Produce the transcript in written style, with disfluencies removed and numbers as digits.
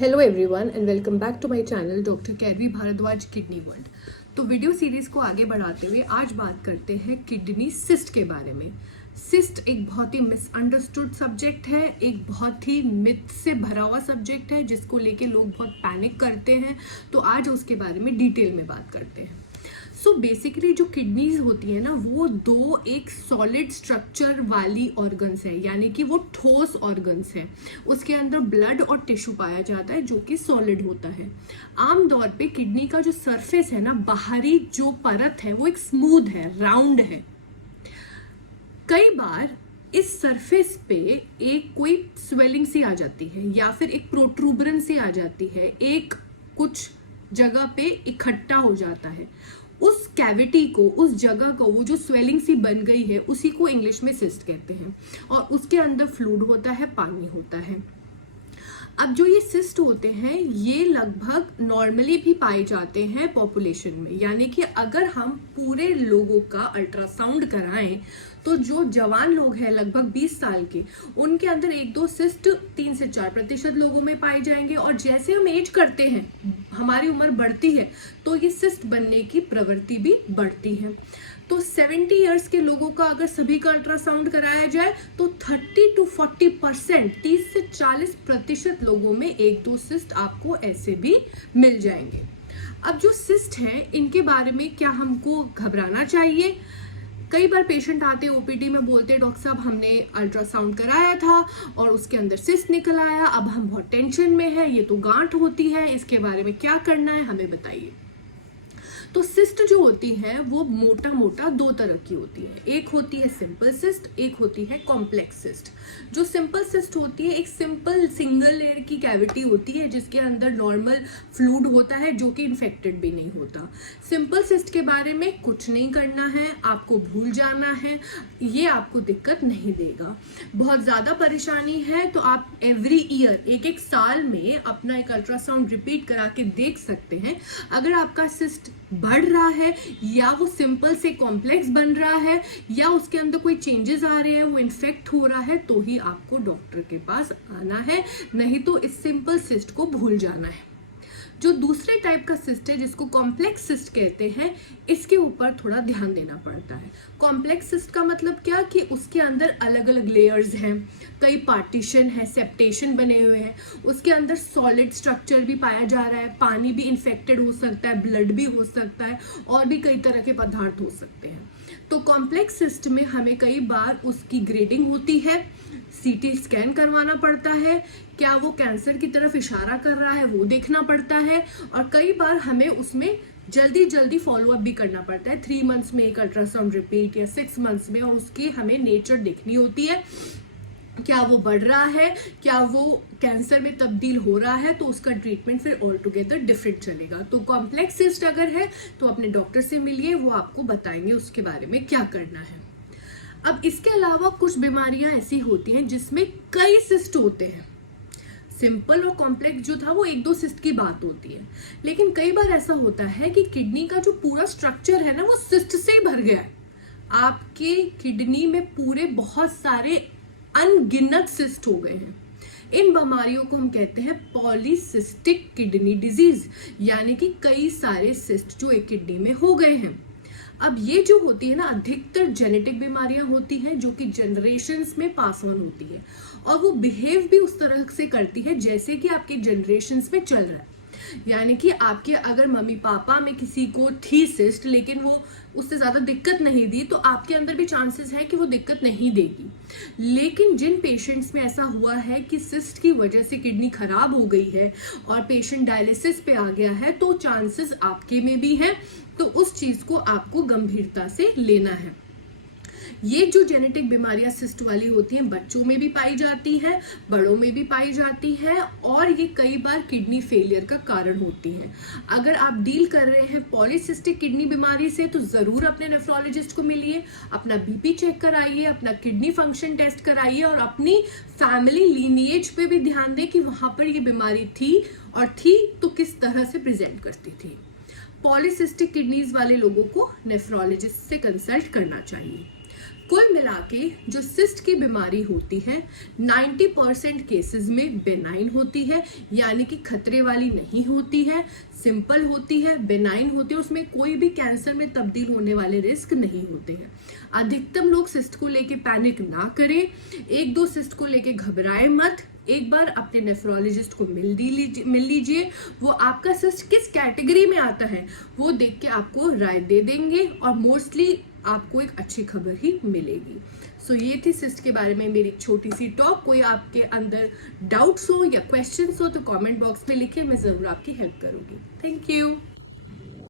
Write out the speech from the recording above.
Hello everyone and welcome back to my channel doctor Kairavi Bhardwaj kidney world. तो video series को आगे बढ़ाते हुए आज बात करते हैं किडनी सिस्ट के बारे में। सिस्ट एक बहुत ही मिसअंडरस्टूड सब्जेक्ट है, एक बहुत ही मिथ से भरा हुआ सब्जेक्ट है जिसको लेके लोग बहुत पैनिक करते हैं। तो आज उसके बारे में डिटेल में बात करते हैं। सो बेसिकली जो किडनीज होती है ना, वो दो एक सॉलिड स्ट्रक्चर वाली ऑर्गन्स है, यानी कि वो ठोस ऑर्गन्स है। उसके अंदर ब्लड और टिश्यू पाया जाता है जो कि सॉलिड होता है। आमतौर पे किडनी का जो सरफेस है ना, बाहरी जो परत है वो एक स्मूथ है, राउंड है। कई बार इस सरफेस पे एक कोई स्वेलिंग सी आ जाती है या फिर एक प्रोट्रूबरेंस सी आ जाती है, एक कुछ जगह पे इकट्ठा हो जाता है। उस कैविटी को, उस जगह को, वो जो स्वेलिंग सी बन गई है, उसी को इंग्लिश में सिस्ट कहते हैं। और उसके अंदर फ्लूइड होता है, पानी होता है। अब जो ये सिस्ट होते हैं ये लगभग नॉर्मली भी पाए जाते हैं पॉपुलेशन में, यानी कि अगर हम पूरे लोगों का अल्ट्रासाउंड कराएं तो जो जवान लोग हैं लगभग 20 साल के, उनके अंदर एक दो सिस्ट 3 से 4% लोगों में पाए जाएंगे। और जैसे हम एज करते हैं, हमारी उम्र बढ़ती है, तो ये सिस्ट बनने की प्रवृत्ति भी बढ़ती है। तो 70 इयर्स के लोगों का अगर सभी का अल्ट्रासाउंड कराया जाए तो 30 to 40%, 30 से 40% लोगों में एक दो सिस्ट आपको ऐसे भी मिल जाएंगे। अब जो सिस्ट हैं, इनके बारे में क्या हमको घबराना चाहिए? कई बार पेशेंट आते हैं ओपीडी में, बोलते हैं डॉक्टर साहब हमने अल्ट्रासाउंड कराया था और उसके अंदर सिस्ट निकल आया, अब हम बहुत टेंशन में है, ये तो गांठ होती है, इसके बारे में क्या करना है हमें बताइए। तो सिस्ट जो होती है वो मोटा मोटा दो तरह की होती है। एक होती है सिंपल सिस्ट, एक होती है कॉम्प्लेक्स सिस्ट। जो सिंपल सिस्ट होती है, एक सिंपल सिंगल लेयर की कैविटी होती है जिसके अंदर नॉर्मल फ्लूइड होता है जो कि इन्फेक्टेड भी नहीं होता। सिंपल सिस्ट के बारे में कुछ नहीं करना है, आपको भूल जाना है, ये आपको दिक्कत नहीं देगा। बहुत ज़्यादा परेशानी है तो आप एवरी ईयर, एक एक साल में अपना एक अल्ट्रासाउंड रिपीट करा के देख सकते हैं। अगर आपका सिस्ट बढ़ रहा है या वो सिंपल से कॉम्प्लेक्स बन रहा है या उसके अंदर कोई चेंजेस आ रहे हैं, वो इन्फेक्ट हो रहा है, तो ही आपको डॉक्टर के पास आना है, नहीं तो इस सिंपल सिस्ट को भूल जाना है। जो दूसरे टाइप का सिस्ट है जिसको कॉम्प्लेक्स सिस्ट कहते हैं, इसके ऊपर थोड़ा ध्यान देना पड़ता है। कॉम्प्लेक्स सिस्ट का मतलब क्या कि उसके अंदर अलग अलग लेयर्स हैं, कई पार्टीशन है, सेप्टेशन बने हुए हैं, उसके अंदर सॉलिड स्ट्रक्चर भी पाया जा रहा है, पानी भी इन्फेक्टेड हो सकता है, ब्लड भी हो सकता है, और भी कई तरह के पदार्थ हो सकते हैं। तो कॉम्प्लेक्स सिस्ट में हमें कई बार उसकी ग्रेडिंग होती है, सीटी स्कैन करवाना पड़ता है, क्या वो कैंसर की तरफ इशारा कर रहा है वो देखना पड़ता है, और कई बार हमें उसमें जल्दी जल्दी फॉलोअप भी करना पड़ता है। 3 मंथ्स में एक अल्ट्रासाउंड रिपीट या 6 मंथ्स में, और उसकी हमें नेचर देखनी होती है, क्या वो बढ़ रहा है, क्या वो कैंसर में तब्दील हो रहा है, तो उसका ट्रीटमेंट फिर ऑल टुगेदर डिफरेंट चलेगा। तो कॉम्प्लेक्स सिस्ट अगर है तो अपने डॉक्टर से मिलिए, वो आपको बताएंगे उसके बारे में क्या करना है। अब इसके अलावा कुछ बीमारियां ऐसी होती हैं जिसमें कई सिस्ट होते हैं। सिंपल और कॉम्प्लेक्स जो था वो एक दो सिस्ट की बात होती है, लेकिन कई बार ऐसा होता है कि किडनी का जो पूरा स्ट्रक्चर है ना, वो सिस्ट से ही भर गया है। आपके किडनी में पूरे बहुत सारे अनगिनत सिस्ट हो गए हैं। इन बीमारियों को हम कहते हैं पॉलीसिस्टिक किडनी डिजीज, यानी कि कई सारे सिस्ट जो एक किडनी में हो गए हैं। अब ये जो होती है ना, अधिकतर जेनेटिक बीमारियां होती हैं जो कि जनरेशन्स में पास ऑन होती है, और वो बिहेव भी उस तरह से करती है जैसे कि आपके जनरेशन्स में चल रहा है। यानी कि आपके अगर मम्मी पापा में किसी को थी सिस्ट लेकिन वो उससे ज्यादा दिक्कत नहीं दी, तो आपके अंदर भी चांसेस है कि वो दिक्कत नहीं देगी। लेकिन जिन पेशेंट्स में ऐसा हुआ है कि सिस्ट की वजह से किडनी खराब हो गई है और पेशेंट डायलिसिस पे आ गया है, तो चांसेस आपके में भी है, तो उस चीज को आपको गंभीरता से लेना है। ये जो जेनेटिक बीमारियां सिस्ट वाली होती हैं, बच्चों में भी पाई जाती है, बड़ों में भी पाई जाती है, और ये कई बार किडनी फेलियर का कारण होती है। अगर आप डील कर रहे हैं पॉलीसिस्टिक किडनी बीमारी से, तो जरूर अपने नेफ्रोलॉजिस्ट को मिलिए, अपना बीपी चेक कराइए, अपना किडनी फंक्शन टेस्ट कराइए, और अपनी फैमिली लीनिएज पे भी ध्यान दें कि वहां पर ये बीमारी थी, और थी तो किस तरह से प्रेजेंट करती थी। पॉलीसिस्टिक किडनीज वाले लोगों को नेफ्रोलॉजिस्ट से कंसल्ट करना चाहिए। कुल मिला के जो सिस्ट की बीमारी होती है 90% केसेस में बेनाइन होती है, यानी कि खतरे वाली नहीं होती है, सिंपल होती है, बेनाइन होती है, उसमें कोई भी कैंसर में तब्दील होने वाले रिस्क नहीं होते हैं। अधिकतम लोग सिस्ट को लेके पैनिक ना करें, एक दो सिस्ट को लेके घबराए मत, एक बार अपने नेफ्रोलॉजिस्ट को मिल लीजिए, वो आपका सिस्ट किस कैटेगरी में आता है वो देख के आपको राय दे देंगे और मोस्टली आपको एक अच्छी खबर ही मिलेगी। सो ये थी सिस्ट के बारे में मेरी एक छोटी सी टॉक। कोई आपके अंदर डाउट्स हो या क्वेश्चंस हो तो कमेंट बॉक्स में लिखिए, मैं जरूर आपकी हेल्प करूंगी। Thank you.